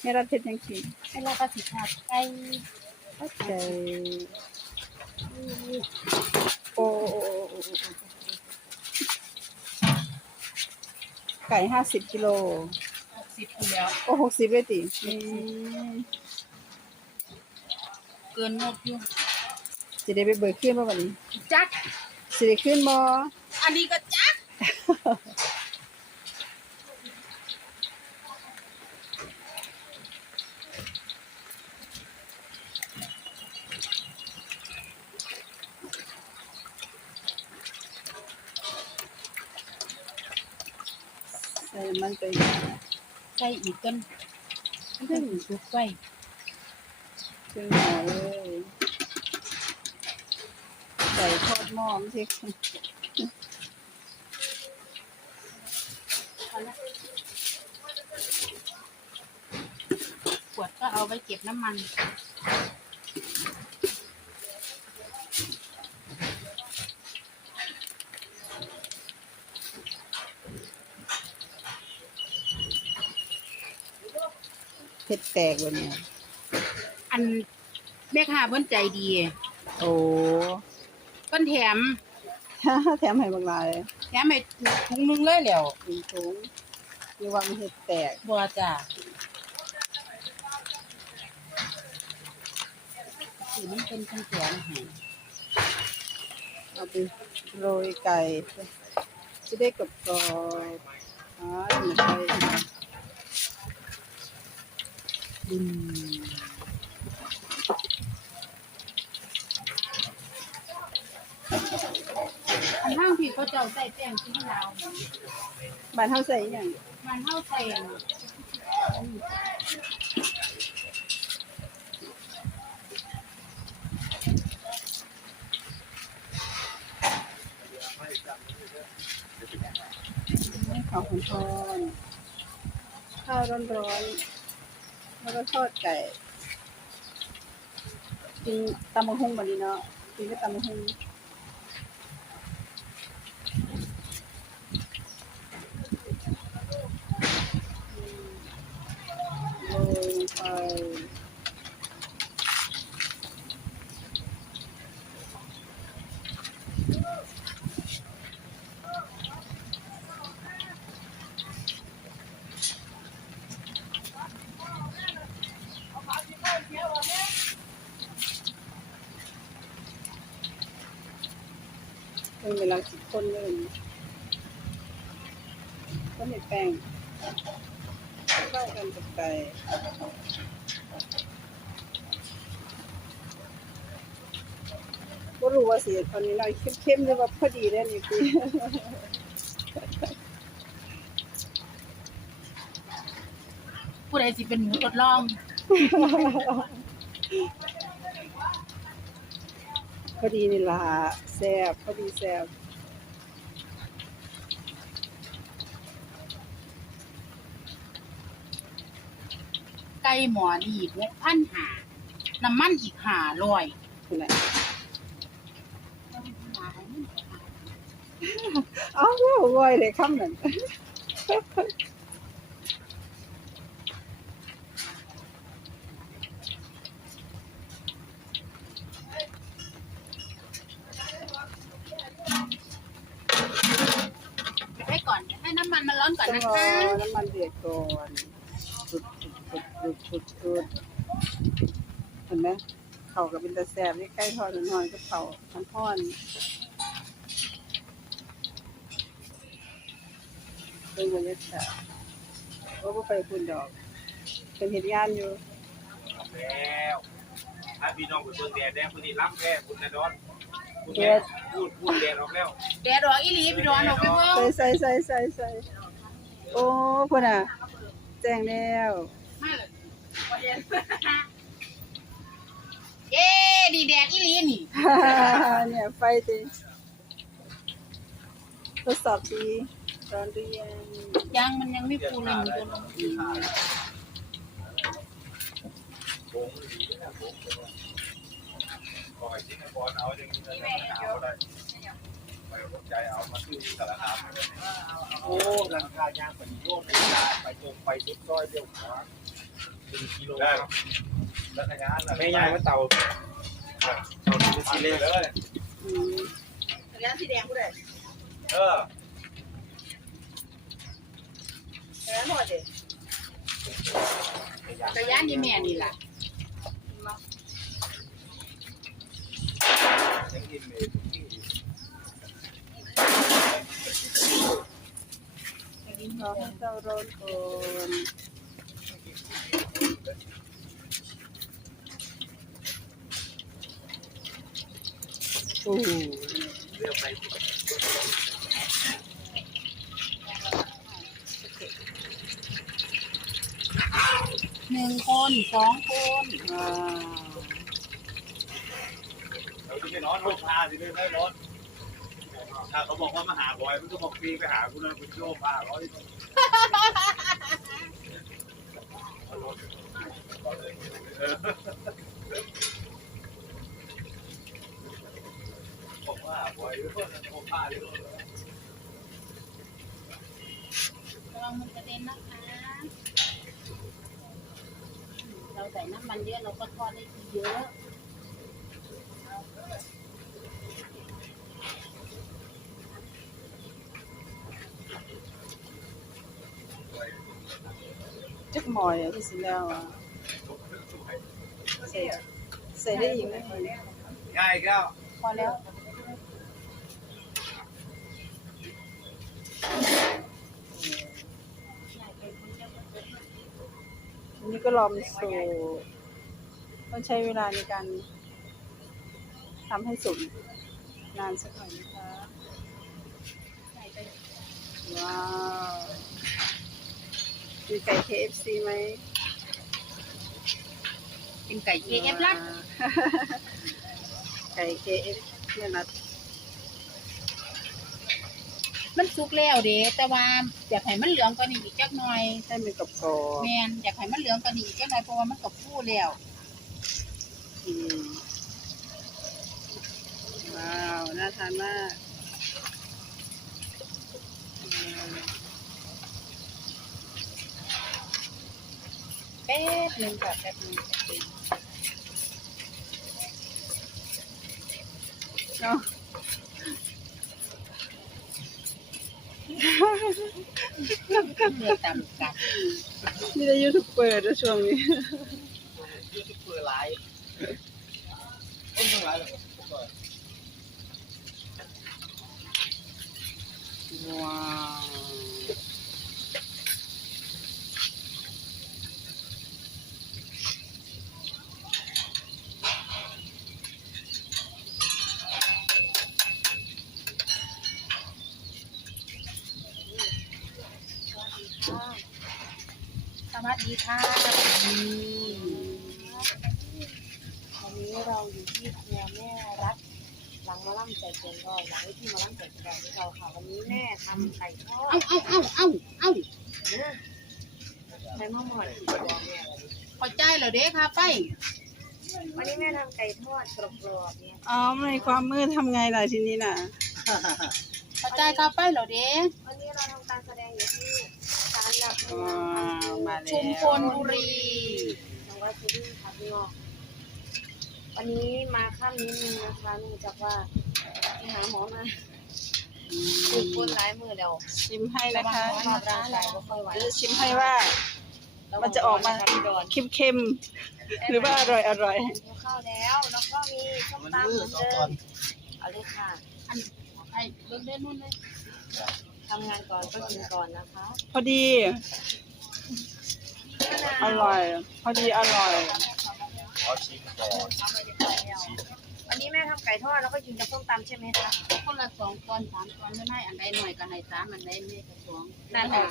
ให้รัดเพ็ดยังกินให้เราก็สิขาดไก่โอเคโอ้ไก่ห้าสิบกิโลหกสิบอยู่แล้วโอ้หกสิบเลยติอืมเกินงบอยู่สิได้ไปเบิกขึ้นมาวันนี้ จักสิได้ขึ้นมออันนี้ก็จั มันไปใส่อีกกันมันจะอยู่สุกไว้ขึ้นหอเลยใส่ทอดหม้อมสิขวดก็เอาไว้เก็บน้ำมัน เผ็ดแตกวันนี้อันแม่ค้าเพิ่นใจดีโอ้เพิ่นแถม แถมให้บางลายแถมให้ถุงหนึงเลยแล้วถุงถุงมีว่ามันเผ็ดแตกบัวจ้ะสีมันเป็นข้างแถมให้เอาไปโรยไก่จะได้กรอบกรอบๆอ๋อหนูไป อันข้างที่เขาเจ้าใส่แป้งที่ลาวบ้านเฮาใส่อหย่างมันเท่าใส่อันให้ข้าวหอมๆข้าวร้อนๆ แล้วก็ทอดไก่กินตำมะฮุ่งบัดนี้เนาะกินก็ตำมะฮุ่งโรยลงไป เป็นเวลาสิบคนเลยก็ในแป้งเข้ากันกับไก่ก็รู้ว่าเสียตอนนี้หน่อยเข้มๆหรือว่าพอดีได้นี่พี่ผู้ใดสิเป็นหมูทดลอง พอดีนี่ล่ะแซ่บพอดีแซ่บไก่หมอนี่หกพันหาน้ำมันอีกหาร้อยคุณแหละอ้าวโว้ยเลยคำนั้น ให้ก่อนให้น้ำมันมันร้อนก่อน ต้ องนะรอคะน้ำมันเดือดก่อนสุดสุดสุดสุดสุดเห็นไหมเข่ากับเป็นตะแสบนี่ใกล้ทอดหน่อยก็เผาทันทอนเป็นบรรยากาศว่าไปคุณดอก เป็นเหตุงานอยู่แล้วถ้าพี่น้องเป็นคนแดดแดงคนนี้รับแค่คุณนะดอนคุณแดดพูดพูดแดดออกแล้วแดดออกอีหลีพี่ดอนออกไปเบิ่งใส่ใส่ใส่ใส่ โอ้พุ่นอะ แจ้งแล้วมาเลยบ่เห็นเอ๊ดีแดดอีหลีนี่เนี่ยไฟติทดสอบดีร้อนหรือยังยังมันยังไม่ฟูเลยหนูจะลงอีกโค้งดีนะ โค้งบอกให้สิงคโปร์เอาอย่างนี้นะเอาได้ไปใจเอามาซื้อที่สารคามโอ้ราคายางปฏิโยชน์ไปตาไปตรงไปทุกซอยเดียวขวาหนึ่งกิโลได้แล้วในงานแม่ยายว่าเต่าเต่าดูสีสีเลเล็ยกเลยอืมแล้วสีแดงกูเลยเออแล้วหมดเลยกระยานนี่แม่นี่ล่ะยังกินเลย รอให้เจ้าร้อนก่อนโอ้เร็วไปหนึ่งคนสองคนว้าเราจะไม่นอนโฮพาสิไม่ได้นอน ถ้าเขาบอกว่ามาหาบอยมันก็บอกฟรีไปหาคุณนะคุณโยพาร้อยบอกว่าบอยก็โฮพาเลยระวังมันกระเด็นนะคะ เราใส่น้ำมันเยอะเราก็ทอดได้ทีเยอะ จักหมอยอะที่สิแล้วอะใส่ใส่ได้อีกไหมง่ายก็พอแล้วอันนี้ก็รอมสู่ต้องใช้เวลาในการทำให้สุกนานสักหน่อยนะคะว้าว มีไก่ KFC ไหมเป็นไก่ KF รัดไก่ KF เนี่ยนะมันสุกแล้วเด้แต่ว่าอยากให้มันเหลืองกว่านี้อีกจักหน่อยให้มันกรอบกรอบแม่นอยากให้มันเหลืองกว่านี้อีกจักหน่อยเพราะว่ามันกับฟูแล้วๆอืมว้าวน่าทานมากอืม แป๊บหนึงค่ะแป๊บหนึงเนาะเนื้อตำกันมีแต่ยูทูบเบอร์ด้วยช่วงนี้ยูทูบเบอร์ไลฟ์ต้นทั้งหลายเลยว้าว ดีค่ะวันนี้เราอยู่ที่ครัวแม่รักหลังมาล่ำใจเกินร้อยหลังที่มาล่ำใจเกินร้อยของเราค่ะ วันนี้แม่ทำไก่ทอดเอ้าเอ้าเอ้าเอ้าเอ้าเนื้อใช้มะม่วงอีกตัวแม่พอใจแล้วเด้ค่ะไปวันนี้แม่ทำไก่ทอดกรอบๆเนี่ยอ๋อในความมืดทำไงล่ะทีนี้น่ะพอใจค่ะไปแล้วเด้วันนี้เราทำการแสดงอยู่ที่ ศาลหลักเมืว้องาวมาแล้ว ชุมพลบุรีจังหวัดสุรินทร์ค่ะพี่น้องวันนี้มาค่ำนิดนึงนะคะเนื่องจากว่าไปหาหมอมาถูกคนหลายมือเดียวชิมให้นะคะสภาพร่างกายไม่ค่อยไหวเดี๋ยวจะชิมให้ว่า มันจะออกมาเค็มๆหรือว่าอร่อยอร่อยกินข้าวแล้วแล้วก็มีส้มมันตำเหมืมืออนสองเดิตอมนเอาเลยค่ะ อันไอ้เบิ่งเด้นู่นเลย ทำงานก่อนก็กินก่อนนะคะ พอดี อร่อย พอดีอร่อย เอาชิมก่อนวันนี้แม่ทำไก่ทอดแล้วก็กินกับส้มตำใช่ไหมคะคนละสองตอนสามตอนไม่ให้อันใดหน่อยก็ให้สามอันใดไม่ก็สองนั่นแหละ